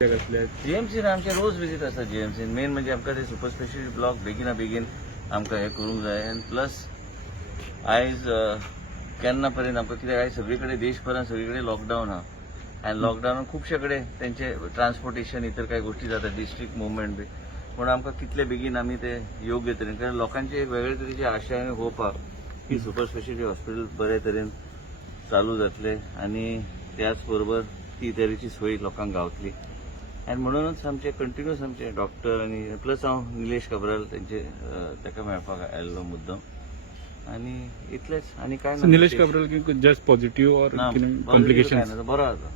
GMC आमचे रोज visit असतात. GMC main म्हणजे आमकां ते सुपर स्पेशलिटी ब्लॉक बेगिना बेगीन आमकां हे करूंक जाय. आनी प्लस आयज केन्ना पर्यंत आमकां कित्याक आयज सगळे कडेन देशभरात सगळे कडेन लॉकडावन आहा आनी लॉकडावनान खुबशे कडेन तेंचे ट्रान्सपोर्टेशन इतर कांय गोष्टी जाता डिस्ट्रिक्ट मुवमेंट बी. पूण आमकां कितले बेगीन आमी ते योग्य तरेन कारण लोकांची एक वेगळे तरेची आशा आनी होप आहा की सुपर स्पेशलिटी हॉस्पिटल बरे तरेन चालू जातले आनी त्याच बरोबर ती तरेची सोय लोकांक गावतली. आनी म्हणूनच आमचे कंटिन्यूस आमचे डॉक्टर आनी प्लस हांव निलेश काब्राल तेंचे ताका मेळपाक आयल्लो मुद्दम आनी इतलेच आनी काय ना. Nilesh Cabral just positive or complications बरो आसा.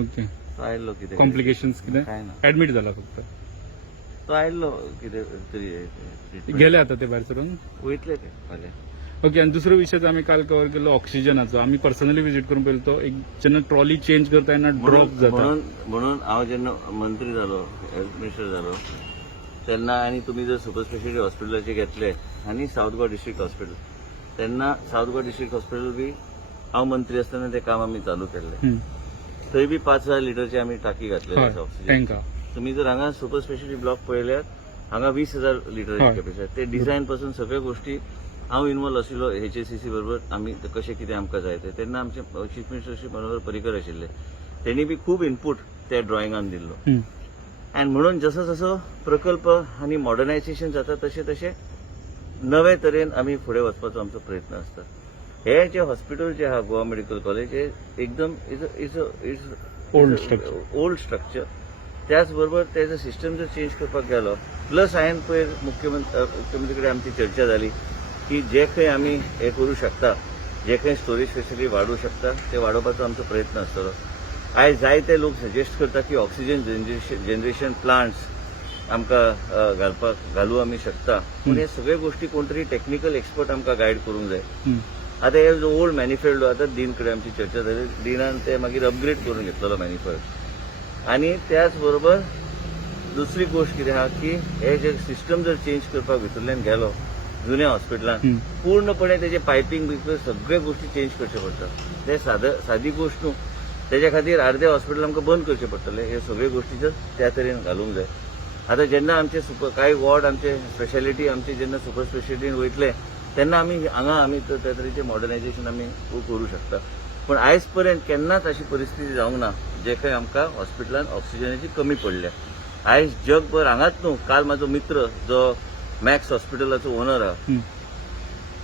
ओके तो आयल्लो कितें कॉम्प्लिकेशन्स कितें काय ना. ऍडमिट जाला फक्त तो आयल्लो कितें तरी गेले आता ते भायर सरून वयतले ते फाल्यां. ओके. आणि दुसरो विषय आम्ही काल कव्हर केलो ऑक्सिजनाचो. आम्ही पर्सनली विजीट करून पळयलो तो एक जेन्ना ट्रॉली चेंज करता तेन्ना ड्रॉप जाता. म्हणून हांव जेन्ना मंत्री जालो हेल्थ मिनिस्टर जालो तेन्ना आनी तुमी जर सुपर स्पेशलिटी हॉस्पिटलाचे घेतले आनी सावथ गोवा डिस्ट्रिक्ट हॉस्पिटल तेन्ना सावथ गोवा डिस्ट्रिक्ट हॉस्पिटल बी हांव मंत्री आसतना ते काम आमी चालू केल्ले. थंय बी 5,000 लिटरची आमी टाकी घातलेली आसा ऑक्सिजन. तुम्ही जर हांगा सुपर स्पेशलिटी ब्लॉक पळयल्यार हांगा 20,000 लिटराची कॅपॅसिटी. ते डिझायन पासून सगळ्या गोष्टी हांव इन्वॉल्व आशिल्लो HACC बरोबर. आमी कशें कितें आमकां जाय ते तेन्ना आमचे चीफ मिनिस्टर श्री मनोहर पर्रीकर आशिल्ले. त्यांनी बी खूब इनपूट त्या ड्रॉइंगान दिल्लो. आनी म्हणून जसो जसो प्रकल्प आनी मॉडर्नायझेशन जाता तशें तशें नवे तरेन आमी फुडें वचपाचो आमचो प्रयत्न आसता. हे जे हॉस्पिटल जे आहा गोवा मेडिकल कॉलेज हे एकदम इज ओल्ड स्ट्रक्चर. त्याच बरोबर त्याचो सिस्टम जर चेंज करपाक गेलो प्लस हांवें पयर मुख्यमंत्री कडेन आमची चर्चा जाली की जे खंय आमी हे करूं शकता जे खंय स्टोरेज फेसिलिटी वाडूं शकता ते वाडोवपाचो आमचो प्रयत्न आसतलो. आयज जायते लोक सजेस्ट करता की ऑक्सिजन जनरेशन प्लांट्स आमकां घालूं आमी शकता. पूण हे सगळे गोष्टी कोण तरी टेक्निकल एक्सपर्ट आमकां गायड करूंक जाय. आतां हे जो ओल्ड मॅनिफेस्टो आतां डीन कडेन आमची चर्चा जाली. डीनान ते मागीर अपग्रेड करून घेतलेलो मॅनिफेस्टो. आनी त्याच बरोबर दुसरी गोष्ट कितें आहा की हे जे सिस्टम जर चेंज करपाक भितरल्यान गेलो जुन्या हॉस्पिटलान पूर्णपणे तेजे पायपींग बी सगळे गोष्टी चेंज करचे पडटात. ते सादी गोष्ट न्हू. तेज्या खातीर अर्दे हॉस्पिटल आमकां बंद करचे पडटले. हे सगळे गोष्टी जर त्या तरेन घालूंक जाय. आतां जेन्ना आमचे कांय वॉर्ड आमचे स्पेशालिटी आमचे जेन्ना सुपर स्पेशालिटीन वयतले तेन्ना आमी त्या तरेचे मॉडर्नायझेशन आमी करूं शकता. पूण आयज पर्यंत केन्नाच अशी परिस्थिती जावंक ना जे खंय आमकां हॉस्पिटलान ऑक्सिजनाची कमी पडल्या. आयज जगभर हांगाच न्हू काल म्हाजो मित्र जो मॅक्स हॉस्पिटलाचो ओनर आहा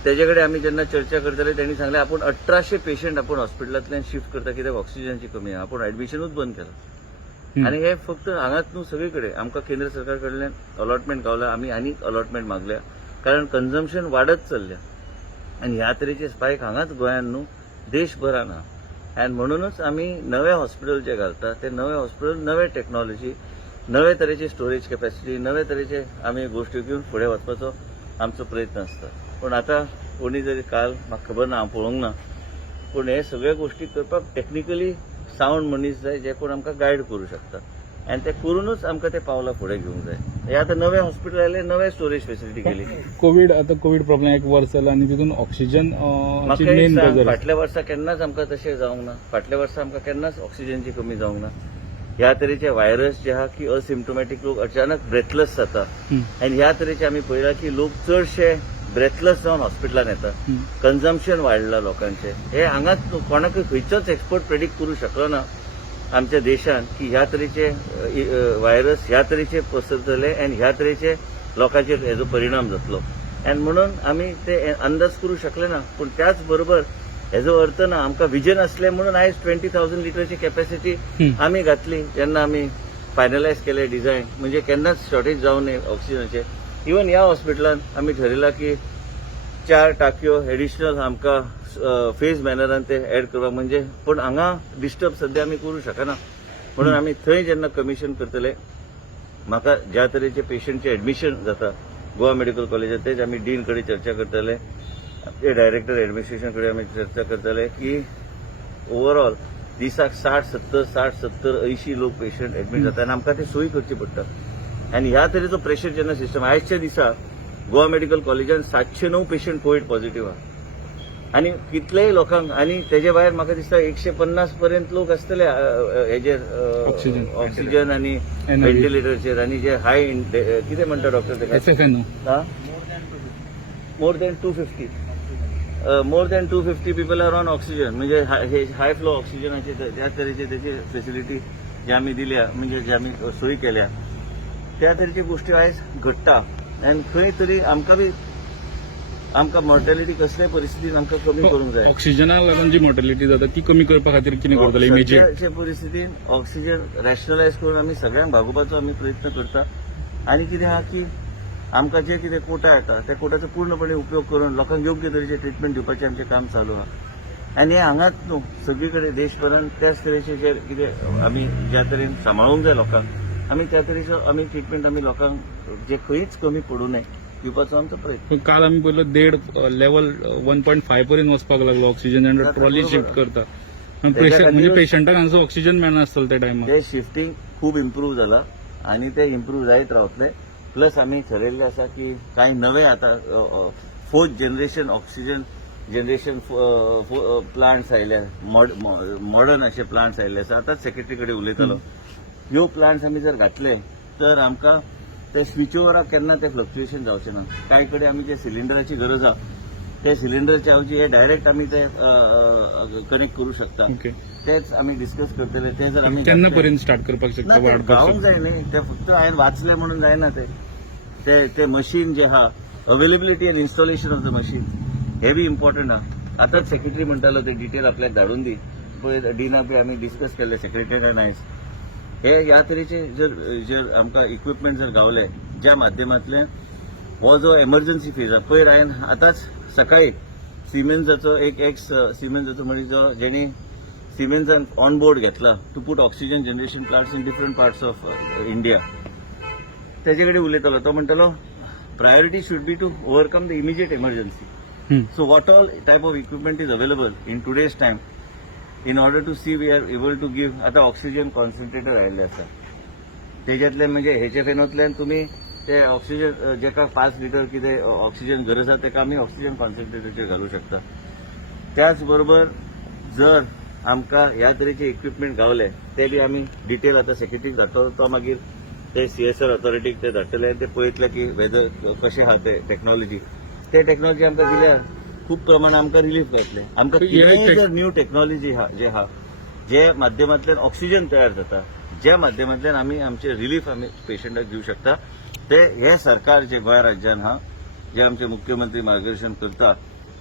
तेजे कडेन आमी जेन्ना चर्चा करताले त्यांनी सांगले आपूण 1800 पेशंट आपूण हॉस्पिटलांतल्यान शिफ्ट करता कित्याक ऑक्सिजनाची कमी आहा. आपूण ऍडमिशनूच बंद केलां. आनी हे फक्त हांगाच न्हू सगळे कडेन आमकां केंद्र सरकार कडल्यान अलॉटमेंट गावल्या. आमी आनीक अलॉटमेंट मागल्या कारण कन्झम्पशन वाडत चल्ल्या आनी ह्या तरेचे स्पायक हांगाच गोंयान न्हू देशभरान आहा. आनी म्हणूनच आमी नवे हॉस्पिटल जे घालता ते नवे हॉस्पिटल नवे टेक्नॉलॉजी नवे तरेचे स्टोरेज कॅपॅसिटी नवे तरेचे आमी गोश्टी घेवन फुडें वचपाचो आमचो प्रयत्न आसता. पूण आतां कोणी जरी काल म्हाका खबर ना हांव पळोवंक ना पूण हे सगळे गोश्टी करपाक टेक्निकली सावंड मनीस जाय जे कोण आमकां गायड करूं शकता. आनी ते करूनच आमकां ते पावलां फुडें घेवंक जाय. हे आतां नवे हॉस्पिटल आयले नवे स्टोरेज फेसिलिटी केली. कोविड प्रॉब्लेम 1 वर्स जाला आनी तितून ऑक्सिजन फाटल्या वर्सा केन्नाच आमकां तशें जावंक ना. फाटल्या वर्सा आमकां केन्नाच ऑक्सिजनची कमी जावंक ना. ह्या तरेचे व्हायरस जे आहा की असिम्प्टोमॅटीक लोक अचानक ब्रेथलेस जाता आनी ह्या तरेचे आमी पळयला की लोक चडशे ब्रेथलेस जावन हॉस्पिटलान येता. कन्झम्पशन वाडलां लोकांचे. हे हांगाच कोणाकय खंयचोच एक्सपर्ट प्रेडिक्ट करूं शकलो ना आमच्या देशान की ह्या तरेचे व्हायरस ह्या तरेचे पसरतले आनी ह्या तरेचे लोकांचेर हेजो परिणाम जातलो. आनी म्हणून आमी ते अंदाज करूं शकले ना. पूण त्याच बरोबर हेजो अर्थ ना आमकां विजन असलें म्हणून आयज 20,000 लिटरची कॅपॅसिटी आमी घातली जेन्ना आमी फायनलायज केले डिझायन म्हणजे केन्नाच शॉर्टेज जावं नये ऑक्सिजनाचे. इवन ह्या हॉस्पिटलान आमी ठरयलां की 4 टाकयो एडिशनल आमकां फेज मॅनरान ते एड करपाक म्हणजे पूण हांगा डिस्टर्ब सध्या आमी करूं शकना. म्हणून आमी थंय जेन्ना कमिशन करतले म्हाका ज्या तरेचे पेशंटचे एडमिशन जाता गोवा मेडिकल कॉलेजात तेच आमी डीन कडेन चर्चा करतले. ते डायरेक्टर एडमिनिस्ट्रेशन कडेन आमी चर्चा करतले की ओवरऑल दिसाक 60-70 लोक पेशंट एडमीट जाता आनी आमकां ते सोयी करची पडटा. आनी ह्या तरेचो प्रेशर जेन्ना सिस्टम आयजच्या दिसा गोवा मेडिकल कॉलेजान 709 पेशंट कोविड पॉझिटिव्ह आहा. आणि कितलेय लोकांक आणि तेजे भायर म्हाका दिसता 150 पर्यंत लोक आसतले हेजेर ऑक्सिजन. ऑक्सिजन आणि NIV. व्हेंटिलेटरचेर आणि जे हाय कितें म्हणटा डॉक्टर तेका SFNO. More than 250 more than 250 people are on oxygen म्हणजे हाय फ्लो ऑक्सिजनाचे त्या तरेचे त्याची फेसिलिटी जे आम्ही दिल्या म्हणजे जे आम्ही सोयी केल्या त्या तरेची गोष्टी आयज घडटा आनी खंय तरी आमकां मॉर्टॅलिटी कसल्याय परिस्थितीन आमकां कमी करूंक जाय. ऑक्सिजनाक लागून जी मॉर्टॅलिटी जाता ती कमी करपा खातीर कितें करतले इमिजिएट? सद्याच्या परिस्थितीन ऑक्सिजन रॅशनलायज करून आमी सगळ्यांक भागोवपाचो आमी प्रयत्न करता आनी कितें आहा की आमकां जे कितें कोटा येता त्या कोटाचो पूर्णपणे उपयोग करून लोकांक योग्य तरेचे ट्रिटमेंट दिवपाचें आमचें काम चालू आहा आनी हें हांगाच न्हू सगळी कडेन देशभरान त्याच तरेचे जे कितें आमी ज्या तरेन सांबाळूंक जाय लोकांक आमी त्या तरेचो आमी ट्रिटमेंट आमी लोकांक जे खंयच कमी पडूं नये दिवपाचो आमचो प्रयत्न. काल आमी पयलो 1.5 लेवल 1.5 पर्यंत वचपाक लागलो ऑक्सिजन आनी ट्रॉली शिफ्ट करता म्हणजे पेशंटाक हांगासर ऑक्सिजन मेळनासतलें त्या टायमार. ते शिफ्टिंग खूब इम्प्रूव जाला आनी ते इम्प्रूव जायत रावतले प्लस आमी ठरयल्लें आसा की कांय नवे आतां 4th generation oxygen generation plants आयल्या मॉडर्न असे प्लांट्स आयिल्ले आसा. आतांच सेक्रेटरी कडेन उलयतालो ह्यो प्लांट्स आमी जर घातले तर आमकां ते स्विच ओवराक केन्ना ते फ्लक्च्युएशन जावचें ना. कांय कडेन आमी जे सिलिंडराची गरज आहा ते सिलिंडरच्या ऐवजी हे डायरेक्ट आमी ते कनेक्ट करू शकता. तेच आमी डिस्कस करतले ते जर आमी केन्ना पर्यंत स्टार्ट करपाक शकता? गावूंक जाय न्ही ते फक्त हांवें वाचले म्हणून जायना ते मशीन जे आहा availability and installation of the machine हे बी इम्पॉर्टंट आहा. आतांच सेक्रेटरी म्हणटालो ते डिटेल आपल्याक धाडून दी पळय डीना बी आमी डिस्कस केले सेक्रेटरी एंड आयज हे ह्या तरेचे जर आमकां इक्विपमेंट जर गावले ज्या माध्यमांतल्यान हो जो एमर्जन्सी फेज आहा पयर हांवें आतांच सकाळी सिमेन्साचो एक एक्स सिमेन्साचो मनीस जो जेणी सिमेन्सान ऑन बोर्ड घेतला to put oxygen generation plants in different parts of India तेजे कडेन उलयतालो तो म्हणटालो priority should be to overcome the immediate emergency. So what all type of equipment is available in today's time in order to see we are able to give आतां oxygen concentrator आयिल्ले आसा तेज्यातल्यान म्हणजे हेचे फेनोतल्यान तुमी ते ऑक्सिजन जेका 5 litre कितें oxygen गरज आसा तेका आमी ऑक्सिजन कॉन्सन्ट्रेटरचेर घालूं शकता. त्याच बरोबर जर आमकां ह्या तरेचे इक्विपमेंट गावले ते बी आमी डिटेल आतां सेक्रेटरीक धाडटलो तो मागीर ते CSR ऑथॉरिटीक ते धाडटले आनी ते पळयतले की वेदर कशें आहा ते टेक्नॉलॉजी आमकां दिल्यार खूब प्रमाणात आमकां रिलीफ मेळटलें. आमकां कितेंय जर न्यू टेक्नॉलॉजी जे माध्यमांतल्यान ऑक्सिजन तयार जाता ज्या माध्यमांतल्यान आमी आमचे रिलीफ आमी पेशंटाक दिवं शकता ते हे सरकार जे गोंय राज्यान आहा जे आमचे मुख्यमंत्री मार्गदर्शन करता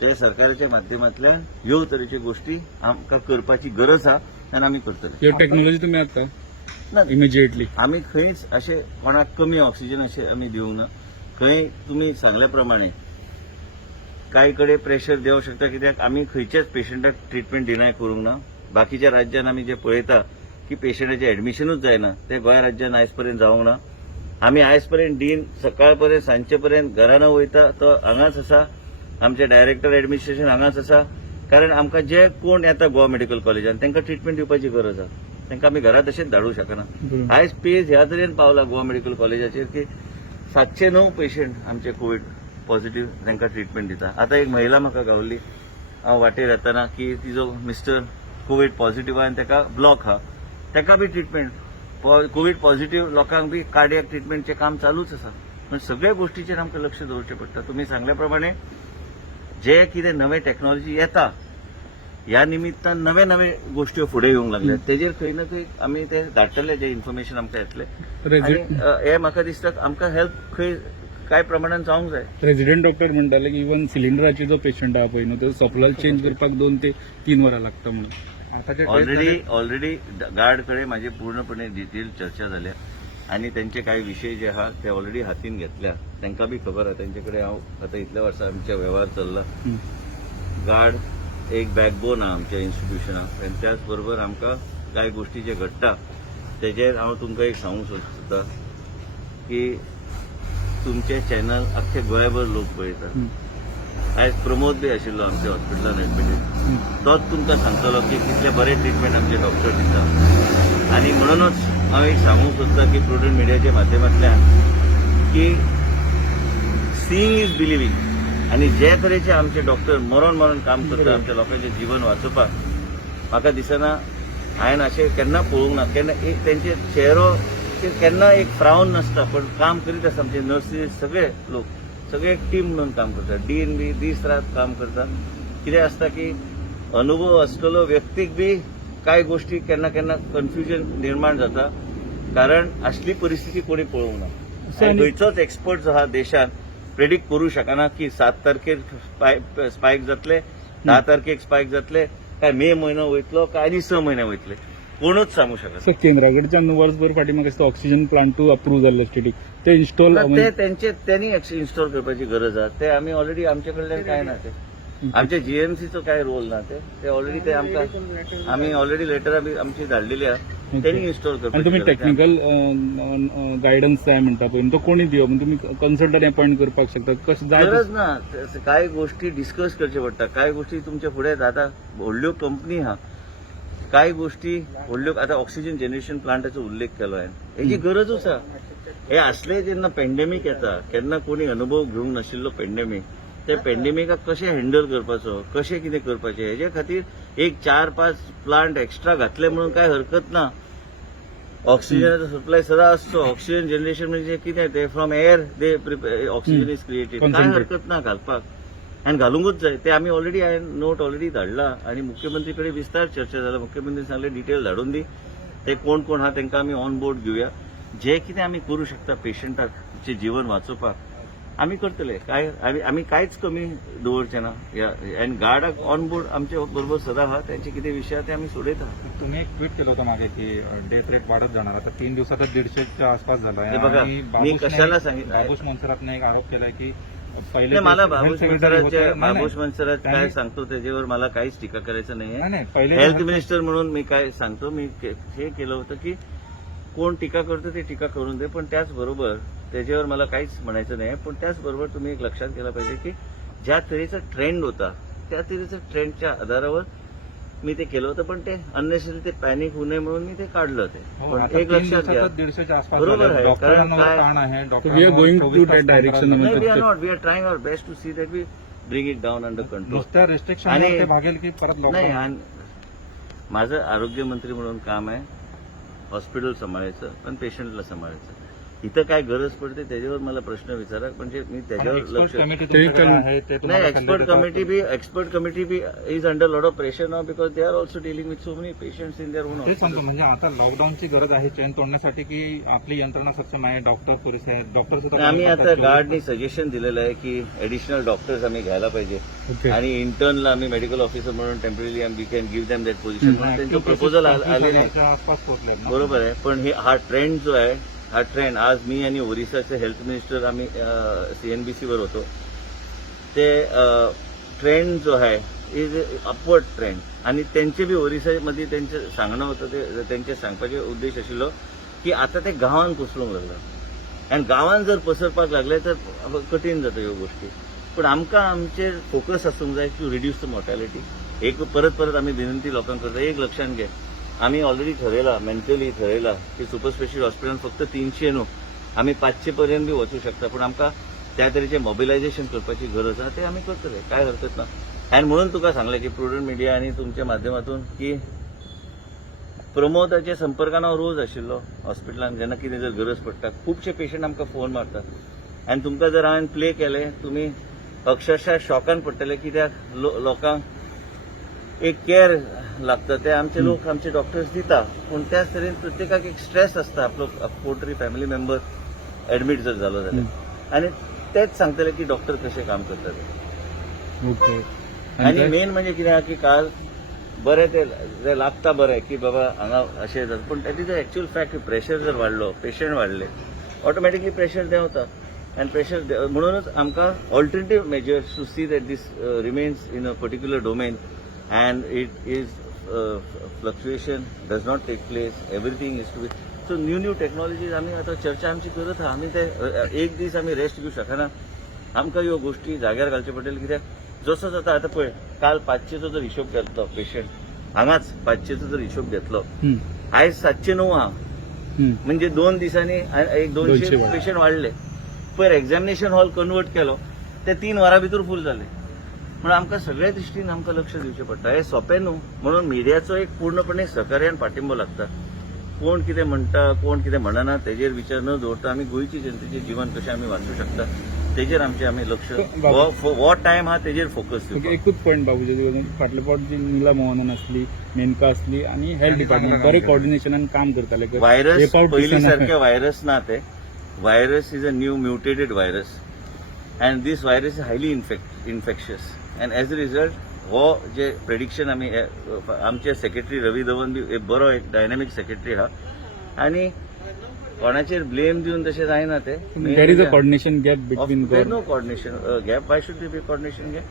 ते सरकाराच्या माध्यमांतल्यान ह्यो तरेच्यो गोष्टी आमकां करपाची गरज आहा आनी आमी करतले. ह्यो टेक्नॉलॉजी तुमी आता ना इमिजिएटली आमी खंयच अशें कोणाक कमी ऑक्सिजन अशें आमी दिवंक ना. खंय तुमी सांगल्या प्रमाणे कांय कडेन प्रेशर देवंक शकता कित्याक आमी खंयच्याच पेशंटाक ट्रिटमेंट डिनाय करूंक ना. बाकीच्या राज्यान आमी जे पळयता की पेशंटाचें एडमिशनूच जायना ते गोंय राज्यान आयज पर्यंत जावंक ना. आमी आयज पर्यंत डीन सकाळ पर्यंत सांजचे पर्यंत घरा न वयता तो हांगाच आसा. आमचे डायरेक्टर एडमिनिस्ट्रेशन हांगाच आसा कारण आमकां जे कोण येता गोवा मेडिकल कॉलेजान तांकां ट्रिटमेंट दिवपाची गरज आहा. तांकां आमी घरा तशेंच धाडूंक शकना. आयज पेज ह्या तरेन पावला गोवा मेडिकल कॉलेजाचेर की 709 पेशंट आमचे कोविड पॉझिटिव्ह तांकां ट्रिटमेंट दिता. आतां एक महिला म्हाका गावल्ली हांव वाटेर येताना की तिजो मिस्टर कोविड पॉझिटिव्ह आनी ताका ब्लॉक आहा ताका बी ट्रिटमेंट कोविड पॉझिटिव्ह लोकांक बी कार्डियाक ट्रिटमेंटचें काम चालूच आसा. म्हणजे सगळ्या गोष्टीचेर आमकां लक्ष दवरचें पडटा. तुमी सांगल्या प्रमाणे जे कितें नवे टेक्नॉलॉजी येता ह्या निमित्तान नवे नवे गोष्टी फुडें येवंक लागल्यात तेजेर खंय ना खंय आमी ते धाडटले जे इन्फॉर्मेशन आमकां येतलें आनी हे म्हाका दिसता आमकां हेल्प खंय कांय प्रमाणान जावंक जाय. रेजिडेंट डॉक्टर म्हणटाले की इवन सिलिंडराचे जो पेशंट आहा पळय न्हू तो सप्लाय चेंज करपाक 2 ते 3 वरां लागता म्हणून ऑलरेडी गार्ड कडेन म्हाजी पूर्णपणे डिटेल चर्चा जाल्या आनी तेंचे कांय विशय जे आहा ते ऑलरेडी हातीन घेतल्या. तांकां बी खबर आहा तेंचे कडेन हांव आतां इतल्या वर्सां आमचे वेव्हार चल्ला. गार्ड एक बॅकबोन आहा आमच्या इन्स्टिट्यूशनाक आनी त्याच बरोबर आमकां कांय गोष्टी जे घडटा तेजेर हांव तुमकां एक सांगूंक सोदता की तुमचे चॅनल अख्खे गोंयभर लोक पळयतात. आयज प्रमोद बी आशिल्लो आमच्या हॉस्पिटलान एडमिटेड तोच तुमकां सांगतलो की कितले बरे ट्रिटमेंट आमचे डॉक्टर दिता. आनी म्हणूनच हांव एक सांगूंक सोदता की प्रुडंट मिडियाच्या माध्यमांतल्यान की सीइंग इज बिलिव्हिंग आणि जे तरेचे आमचे डॉक्टर मरण काम करता आमच्या लोकांचे जीवन वाचोवपाक म्हाका दिसना हांवें अशें केन्ना पळोवंक ना केन्ना एक तेंचे चेहरो केन्ना एक फ्रावन नासता पण काम करीत आसता आमचे नर्सीस सगळे लोक सगळे एक टीम म्हणून काम करतात डीन बी दीस रात काम करतात कितें आसता की अनुभव आसलेलो व्यक्तीक बी कांय गोष्टी केन्ना केन्ना कन्फ्युजन निर्माण जाता कारण असली परिस्थिती कोणी पळोवंक ना आणि गोंयचोच एक्सपर्ट जो आहा देशात प्रेडिक्ट करू शकना की 7 तारखेर स्पायक जातले 10 तारखेक स्पायक जातले काय मे म्हयनो वयतलो काय आनी 6 म्हयने वयतले कोणूच सांगू शकना सर केंद्राकडच्यान वर्सभर फाटीं म्हाका ऑक्सिजन प्लांट अप्रूव्ह जाल्लो स्टेटीक ते इन्स्टॉल त्यांनी इन्स्टॉल करपाची गरज आहा ते आमी ऑलरेडी आमचे कडल्यान काय ना ते आमच्या जीएमसीचो काय रोल ना ते ऑलरेडी ते आमकां आमी ऑलरेडी लेटर आमची धाडलेली आहा त्यांनी इन्स्टॉल आणि तुम्ही करपाची टेक्निकल गायडन्स जाय म्हणटा पळय तो कोणी दिवप म्हणजे तुम्ही कन्सल्टंट अपॉइंट करपाक शकता कशें जाय गरज ना काय गोष्टी डिस्कस करचे पडटा काय गोष्टी तुमच्या फुडें आतां व्हडल्यो कंपनी आहा काय गोष्टी व्हडल्यो आतां ऑक्सिजन जनरेशन प्लांटाचो उल्लेख केलो हांवें हेची गरजूच आहा हे असले जेन्ना पॅन्डेमीक येता केन्ना कोणी अनुभव घेवंक नाशिल्लो पॅन्डेमीक ते पॅन्डेमिकाक कशें हँडल करपाचो कशें कितें करपाचें हेजे खातीर एक 4-5 प्लांट एक्स्ट्रा घातले म्हणून काय हरकत ना ऑक्सिजनाचो सप्लाय सदां आसचो ऑक्सिजन जनरेशन म्हणजे कितें ते from air they oxygen is created काय हरकत ना घालपाक आनी घालूंकूच जाय ते आमी ऑलरेडी हांवें नोट ऑलरेडी धाडला आनी मुख्यमंत्री कडेन विस्तार चर्चा जाला मुख्यमंत्री सांगले डिटेल धाडून दी ते कोण कोण आहा तांकां आमी ऑन बोर्ड घेवया जे कितें आमी करूं शकता पेशंटाचे जीवन वाचोवपाक आमी करतले काय आमी कांयच कमी दवरचे ना आनी गार्डाक ऑन बोर्ड आमचे बरोबर सदां आहा त्यांचे कितें विशय आहा ते आमी सोडयता तुम्ही एक ट्विट केलं होतं मागे की डेथ रेट वाढत जाणार आता 3 दिवसातच 150च्या आसपास झाला हे बघा, मी कशाला सांगितलं बाबूश मनसरातने एक आरोप केलाय की पहिले नाही, मला जे बाबूश health secretary होते- मनसरात नाही, बाबूश मनसरात काय त्यांनी- सांगतो त्याच्यावर मला काहीच टीका करायचं नाहीये नाही, पहिले हेल्थ मिनिस्टर म्हणून मी काय सांगतो मी हे केलं होतं की कोण टीका करतो ते टीका करून दे पण त्याचबरोबर त्याच्यावर मला काहीच म्हणायचं नाही पण त्याचबरोबर तुम्ही एक लक्षात केलं पाहिजे की ज्या तऱ्हेचा ट्रेंड होता त्या तऱ्हेच्या ट्रेंडच्या आधारावर मी ते केलं होतं पण ते अननेसेसरी ते पॅनिक होऊ नये म्हणून मी ते काढलं ते हो, पण आता एक 3 लक्षात घ्या दिवसातच 150च्या आसपास बरोबर झाले. आहे, डॉक्टरांना कारण काय- ताण आहे we are डॉक्टरांना going to 24 that तास direction. काम करायला we are not we are trying our best to see that we bring it down under control नुसत्या रेस्ट्रिक्शन आणि- ते भागेल की परत नाही लॉकडाऊन आणि माझं आरोग्यमंत्री म्हणून काम आहे हॉस्पिटल सांभाळायचं पण पेशंटला सांभाळायचं इथं काय गरज पडते त्याच्यावर मला प्रश्न विचारा म्हणजे मी त्याच्यावर एक्सपर्ट लक्ष कमिटी ते तुमच्याकडे कल- आहे ते नाही तुम्हाला expert committee be is under lot of pressure now because they are also dealing with so many patients in their own तेच सांगतो म्हणजे आता लॉकडाऊनची गरज आहे चेन तोडण्यासाठी की आपली यंत्रणा सक्षम आहे डॉक्टर पुरेसे आहेत डॉक्टर सुद्धा आम्ही काम आता करतात. गार्डनी सजेशन दिलेलं आहे की ऍडिशनल डॉक्टर्स आम्ही घ्यायला पाहिजे ओके आणि इंटर्नला आम्ही मेडिकल ऑफिसर म्हणून temporary we can give them that position म्हणून त्यांचं Active प्रपोजल cases आले नाही 25,000च्या आसपास पोहोचले आहेत ना. बरोबर आहे पण हा ट्रेंड जो आहे हा ट्रेंड आज मी आणि ओरिसाचे हेल्थ मिनिस्टर आम्ही CNBCवर होतो ते ट्रेंड जो आहे इज अपवर्ड ट्रेंड आणि त्यांचे बी ओरिसामध्ये त्यांचं सांगणं होतं ते त्यांचे सांगपाचे उद्देश आशिल्लो की आता ते गांवांत पसरूंक लागला आनी गांवांत जर पसरपाक लागले तर कठीण जाता ह्यो गोष्टी पण आमकां आमचेर फोकस आसूंक जाय टू रिड्यूस द मॉर्टॅलिटी एक परत आमी विनंती लोकांक करता एक लक्षात घे आम्ही ऑलरेडी ठरयला मेंटली ठरयला की सुपर स्पेशल हॉस्पिटल फक्त 300 न्हू आम्ही 500 पर्यंत बी वचूं शकता पण आमकां त्या तरेचें मोबिलायझेशन करपाची गरज आहा ते आमी करतले काय हरकत ना आनी म्हणून तुका सांगलें की प्रुडंट मिडिया आनी तुमच्या माध्यमातून की प्रमोदाच्या संपर्कान हांव रोज आशिल्लो हॉस्पिटलांत जेन्ना कितें जर गरज पडटा खुबशे पेशंट आमकां फोन मारतात आनी तुमकां जर हांवें प्ले केलें तुमी अक्षरशः शॉकान पडटले कित्याक लोकांक एक केअर लागतं ते आमचे लोक आमचे डॉक्टर्स दिता पण त्याच तरेन प्रत्येकाक एक स्ट्रेस असता आपलो पोल्ट्री फॅमिली मेंबर ऍडमिट जर जालो जाल्यार आनी तेच सांगतले की डॉक्टर कशें काम करता ते ओके आनी मेन म्हणजे कितें आहा की काल बरें ते लागता बरें की बाबा हांगा अशें जाता पण that is a actual fact pressure जर वाडलो पेशंट वाडले ऑटोमॅटिकली प्रेशर देंवता आनी प्रेशर म्हणूनच आमकां alternative measures to see that this remains in a particular domain and it is fluctuation does not take place everything is to be so new technologies आम्ही आता चर्चा आमची करत आहा आम्ही ते एक दीस आम्ही रेस्ट घेऊ शकना आमकां ह्यो गोष्टी जाग्यार घालचे पडटले कित्याक जसो जाता आतां पळय काल 500चो जर हिशोब घेतलो पेशंट हांगाच 500चो जर हिशोब घेतलो आयज 709 आहा म्हणजे 2 दिसांनी एक 200 200 पेशंट वाडले पयर एक्झामिनेशन हॉल कन्वर्ट केलो ते 3 वरां भितर फूल जाले. म्हणून आमकां सगळ्या दृश्टीन आमकां लक्ष दिवचें पडटा. हें सोंपें न्हू, म्हणून मिडियाचो एक पूर्णपणे सहकार्यान पाठिंबो लागता. कोण कितें म्हणटा कोण कितें म्हणना तेजेर विचार न दवरता आमी गोंयची जनतेचें जीवन कशें आमी वाचूं शकता तेजेर आमी लक्ष हो टायम हा तेजेर फोकस दिवपाक. एकूच पॉयंट बाबूजी, फाटले फावट जी नीला मोहनन आसली, मेनका आसली आणि हेल्थ डिपार्टमेंट बरे कोऑर्डिनेशनान काम करताले. व्हायरस पयलीं सारके व्हायरस ना ते. Virus is a new mutated virus and this virus is highly infectious and as a result हो जे प्रेडिक्शन आमचे सेक्रेटरी रवी धवन बी बरो एक डायनॅमिक सेक्रेटरी हा आणि कोणाचेर ब्लेम दिवन तशें जायना ते. There is a coordination gap between no coordination gap. Why should be coordination gap?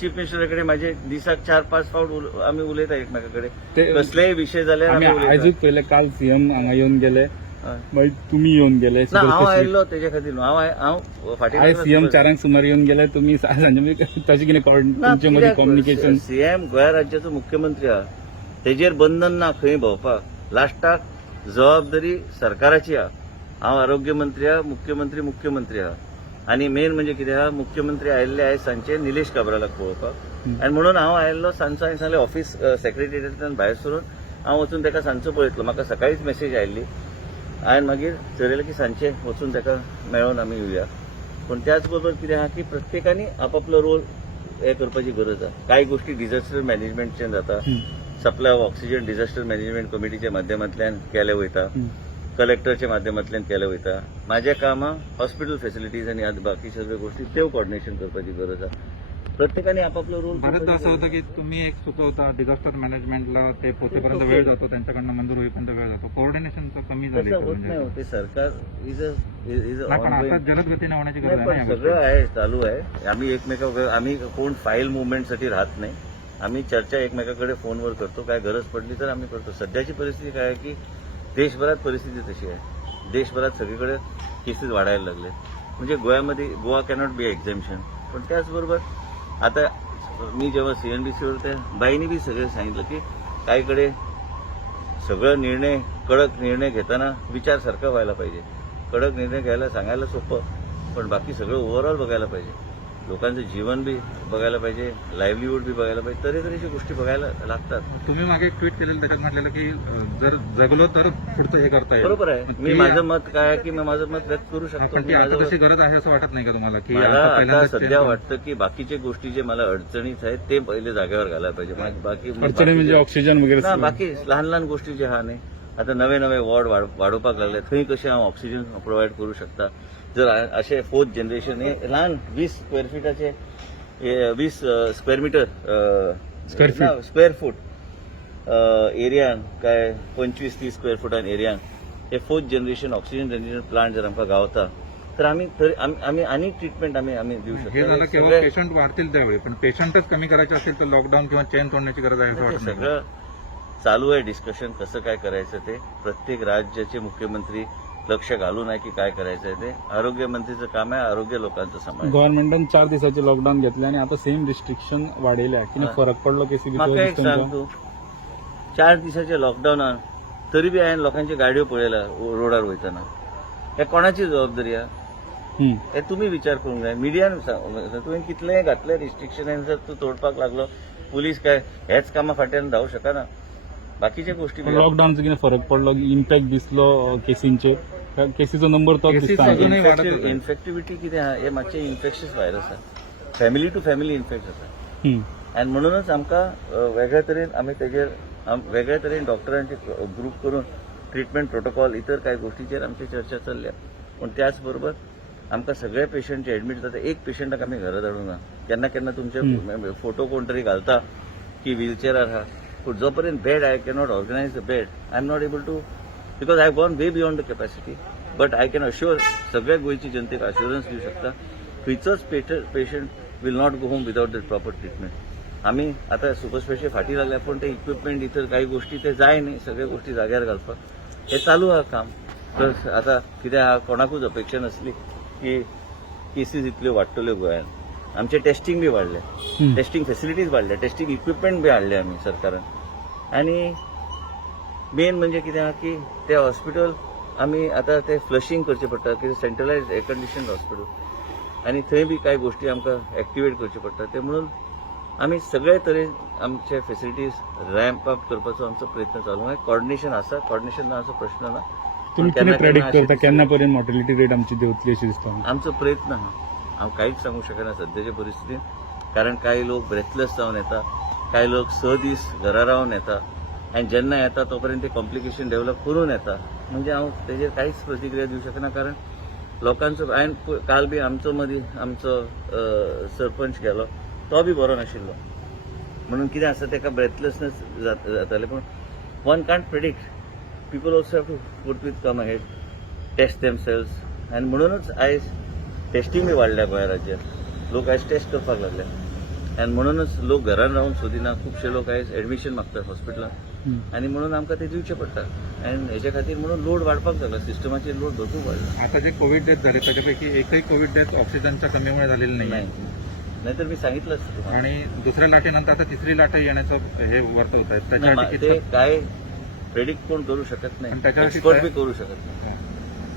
Chief मिनिस्टरा कडेन म्हाजे दिसाक 4-5 फावट आमी उलयता एकमेका कडेन कसलेय विशय जाल्यार आमी उलयता. आयजूच पयले काल सीएम हांगा येवन गेले, मागीर तुमी येवन गेले. ना हांव आयिल्लो तेजे खातीर न्हू. हांव फाटीं आयज सीएम 4 सुमार येवन गेले, तुमी सांजे तशें कितें तुमचे मदीं कम्युनिकेशन? सीएम गोंय राज्याचो मुख्यमंत्री आहा, तेजेर बंधन ना खंय भोंवपाक. लास्टाक जबाबदारी सरकाराची आहा. हांव आरोग्य मंत्री आहा, मुख्यमंत्री आहा आणि मेन म्हणजे कितें आहा, मुख्यमंत्री आयिल्ले आयज सांजचे निलेश काब्रालाक पळोवपाक आनी म्हणून हांव आयिल्लो सांजचो. हांवें सांगलें ऑफिस सेक्रेटरिएटांतल्यान भायर सरून हांव वचून ताका सांजचो पळयतलो. म्हाका सकाळीच मेसेज आयिल्ली. हांवें मागीर ठरयलें की सांजचें वचून ताका मेळोन आमी येवया. पूण त्याच बरोबर कितें आहा की प्रत्येकानी आपापलो रोल हे करपाची गरज आहा. कांय गोष्टी डिझास्टर मॅनेजमेंटच्यान जाता. Supply of oxygen disaster management कमिटीच्या माध्यमांतल्यान केलें वयता, कलेक्टरच्या माध्यमांतल्यान केलें वयता. म्हाजें काम आहा हॉस्पिटल फेसिलिटीज आनी आतां बाकी सगळ्यो गोष्टी त्यो कोऑर्डिनेशन करपाची गरज आहा. प्रत्येकाने आपापलो रोल. बऱ्याचदा असं होतं की तुम्ही एक सुचवता डिझास्टर मॅनेजमेंटला ते पोहोचेपर्यंत वेळ जातो, त्यांच्याकडनं मंजूर होईपर्यंत वेळ जातो. कोऑर्डिनेशनचं कमी झालं होत नाही. होते सरकार इज पण आता जलद गतीने होण्याची गरज आहे ना. सगळं आहे, चालू आहे. आम्ही कोण फाईल मुवमेंटसाठी राहत नाही. आम्ही चर्चा एकमेकाकडे फोनवर करतो. काय गरज पडली तर आम्ही करतो. सध्याची परिस्थिती काय आहे की देशभरात परिस्थिती तशी आहे. देशभरात सगळीकडे केसेस वाढायला लागले. म्हणजे गोवा कॅनॉट बी एक्झॅम्पशन. पण त्याचबरोबर आता मी जेव्हा CNBCवर त्या बाईंनी बी सगळं सांगितलं की काहीकडे सगळं कडक निर्णय घेताना विचार सारखा व्हायला पाहिजे. कडक निर्णय घ्यायला सांगायला सोपं, पण बाकी सगळं ओव्हरऑल बघायला पाहिजे. लोकांचं जीवन बी बघायला पाहिजे, लाईव्हलीहूड बी बघायला पाहिजे. तऱ्हेतऱ्हेची गोष्टी बघायला लागतात. तुम्ही मागे एक ट्विट केलेलं, त्याच्यात म्हटलेलं की जर जगलो तर पुढचं हे करता येईल. बरोबर आहे. मी माझं मत काय आहे की मी माझं मत व्यक्त करू शकतो. पण ती आता तशी गरज आहे असं वाटत नाही का तुम्हाला? की मला आता सध्या वाटतं की बाकीच्या गोष्टी जे मला अडचणीत आहेत ते पहिले जागेवर घालायला पाहिजे. बाकी म्हणजे ऑक्सिजन वगैरे ना, बाकी लहान लहान गोष्टी जे हा नाही. आता नवे वॉर्ड वाढोवपाक लागले. थंय कशें हांव ऑक्सिजन प्रोवायड करू शकता. जर असे 4th जनरेशन हे लहान 20 स्क्वेअर फीटाचे 20 स्क्वेअर मीटर स्क्वेअर फूट एरियान काय 25-30 स्क्वेअर फुटान एरियान हे 4th generation oxygen generation plant जर आमकां गावता तर आम्ही आनी ट्रीटमेंट आम्ही देऊ हे झालं शकतो. केवळ पेशंट वाढतील त्यावेळी, पण पेशंटच कमी करायचे असेल तर लॉकडाऊन किंवा चेन तोडण्याची गरज आहे असं वाटत नाही. सगळं चालू आहे डिस्कशन कसं काय करायचं ते. प्रत्येक राज्याचे मुख्यमंत्री लक्ष घालून आहे की काय करायचं आहे ते. आरोग्य मंत्रीचं काम आहे आरोग्य लोकांचं सांभाळ. गव्हर्नमेंटान 4 दिसाचे लॉकडाऊन घेतले आणि आता सेम रिस्ट्रिक्शन वाडयल्या. कितें फरक पडलो केसी म्हाका एक सांग तूं, 4 दिसाच्या लॉकडाऊनान तरी बी हांवें लोकांच्यो गाडयो पळयल्या रोडार वयताना. हे कोणाची जबाबदारी आहा हे तुमी विचार करूंक जाय. मिडियान तुवें कितलेंय घातलें रिस्ट्रिक्शन जर तूं तोडपाक लागलो, पुलीस काय हेच कामां फाटल्यान धांवूं शकना. बाकीच्या गोष्टी लॉकडाऊनचो कितें फरक पडलो, इम्पॅक्ट दिसलो केसींचेर? केसीचो नंबर तो इन्फेक्टिव्हिटी कितें आहा हे मातशें इन्फेक्शियस व्हायरस आहा. फॅमिली टू फॅमिली इन्फेक्ट जाता. आनी म्हणूनच आमकां वेगळ्या तरेन आमी तेजेर वेगळ्या तरेन डॉक्टरांचे ग्रुप करून ट्रिटमेंट प्रोटोकॉल इतर कांय गोष्टीचेर आमची चर्चा चल्ल्या. पूण त्याच बरोबर आमकां सगळे पेशंट जे एडमीट जाता एक पेशंटाक आमी घरा धाडूंक ना. केन्ना केन्ना तुमचे फोटो कोण तरी घालता की व्हीलचेरार आहा, पूण जो पर्यंत bed I cannot organise the bed. I am not able to because I gone way beyond the capacity. But I can assure सगळ्या गोंयची जनतेक अश्युरन्स दिवं शकता खंयचोच patient will not go home without the proper treatment. आमी आता super special फाटी लागल्या, पण ते इक्विपमेंट इतर काही गोष्टी ते जाय न्ही. सगळ्या गोष्टी जाग्यार घालपाक हे चालू आहा काम. तर आता कितें आहा, कोणाकूच अपेक्षा नासली की केसीस इतल्यो वाडटल्यो गोंयांत. आमचे टेस्टिंग बी वाडलें, टेस्टिंग फेसिलिटीज वाडल्या, टेस्टिंग इक्विपमेंट बी हाडले आमी सरकारान. आनी मेन म्हणजे कितें आहा की ते हॉस्पिटल आमी आतां ते फ्लशिंग करचें पडटा कितें सेंट्रलायज एअर कंडिशन हॉस्पिटल. आनी थंय बी कांय गोश्टी आमकां एक्टिवेट करच्यो पडटा ते म्हणून आमी सगळे तरेन आमचे फेसिलिटीज रॅम्प अप करपाचो आमचो प्रयत्न चालू आसा. कॉर्डिनेशन आसा, कॉर्डिनेशन ना असो प्रश्न ना. तुम्ही केन्ना कितें प्रेडिक्ट केन्ना करता अशें केन्ना पर्यंत मॉर्टेलिटी रेट आमची देंवतली अशी दिसता म्हाका? आमचो प्रयत्न आहा. हांव कांयच सांगूंक शकना सद्याचे परिस्थितीन, कारण काही लोक ब्रेथलेस जावन येता, काही लोक 6 दीस घरा रावन येता आनी जेन्ना येता तोपर्यंत ते कॉम्प्लिकेशन डेव्हलप करून येता. म्हणजे हांव तेजेर कांयच प्रतिक्रिया दिवंक शकना, कारण लोकांचो हांवें काल बी आमचो मदीं आमचो सरपंच गेलो, तो बी बरो नाशिल्लो. म्हणून कितें आसा तेका ब्रेथलेसनेस जाताले. पूण one can't predict. People also have to put with come ahead, test themselves. आनी म्हणूनच आयज टेस्टिंग बी वाडल्या गोंय राज्यांत. लोक आयज टेस्ट करपाक लागले आनी म्हणूनच लोक घरान रावन सोदिना. खुबशे लोक आयज एडमिशन मागतात हॉस्पिटलांत आनी म्हणून आमकां ते दिवचे पडटा. आनी हेच्या खातीर म्हणून लोड वाडपाक लागला, सिस्टमाचेर लोड भरपूर वाडला. आता जे कोविड डेथ झाले त्याच्यापैकी एकही कोविड डेथ ऑक्सिजनच्या कमीमुळे झालेली नाही नाही, नाहीतर मी सांगितलं असतं तुम्हाला. आणि दुसऱ्या लाटेनंतर आता तिसरी लाट येण्याचं हे वर्तवत आहेत नाही, त्याच्यासाठी ते काय प्रेडिक्ट कोण करू शकत नाही, पण त्याच्यावरती एक्सपर्ट बी करू शकत नाही,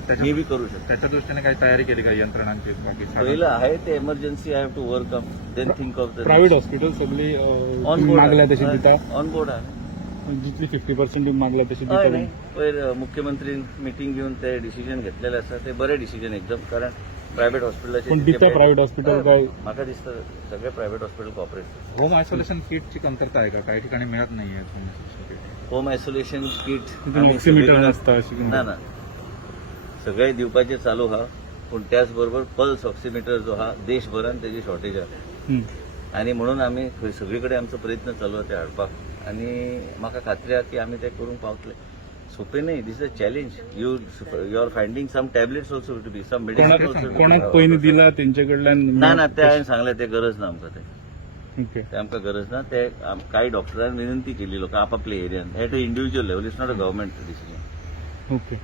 त्याच्या- मी बी करू शकतो. त्याच्या दृष्टीने काही तयारी केली का यंत्रणांची बाकी पहिलं आहे ते emergency I have to work up, then think of the private hospital सगळी ऑन मागल्या तशी दिता, ऑन बोर्ड आहे. जितली 50% मागल्या तशी हय दिता. न्ही, पयर मुख्यमंत्री मिटींग घेवन ते डिसिजन घेतलेले आसा, ते बरे डिसिजन एकदम. कारण प्रायव्हेट हॉस्पिटलाचे पण दिता प्रायव्हेट हॉस्पिटल काय? म्हाका दिसता सगळे private hospital corporate. Home isolation किटची कमतरता आहे का? काही ठिकाणी मिळत नाहीये होम आयसोलेशन किट तितून ऑक्सिमीटर नासता अशी ना ना सगळे दिवपाचे चालू आहा. पूण त्याच बरोबर पल्स ऑक्सिमीटर जो आहा देशभरान तेजी शॉर्टेज आहा. आनी म्हणून आमी खंय सगळे कडेन आमचो प्रयत्न चालू आहा ते हाडपाक. आनी म्हाका खात्री आहा की आमी ते करूंक पावतले. सोंपें न्ही, this is a challenge. You are finding some tablets also to be, some medicine also. कोणाक पयलीं दिला तेंचे कडल्यान? ना ना, ते हांवें सांगलें ते गरज ना आमकां. ओके. ते आमकां गरज ना. ते कांय डॉक्टरांनी विनंती केली लोकां आपापल्या एरियान. At a individual level, it's not a government decision. Okay.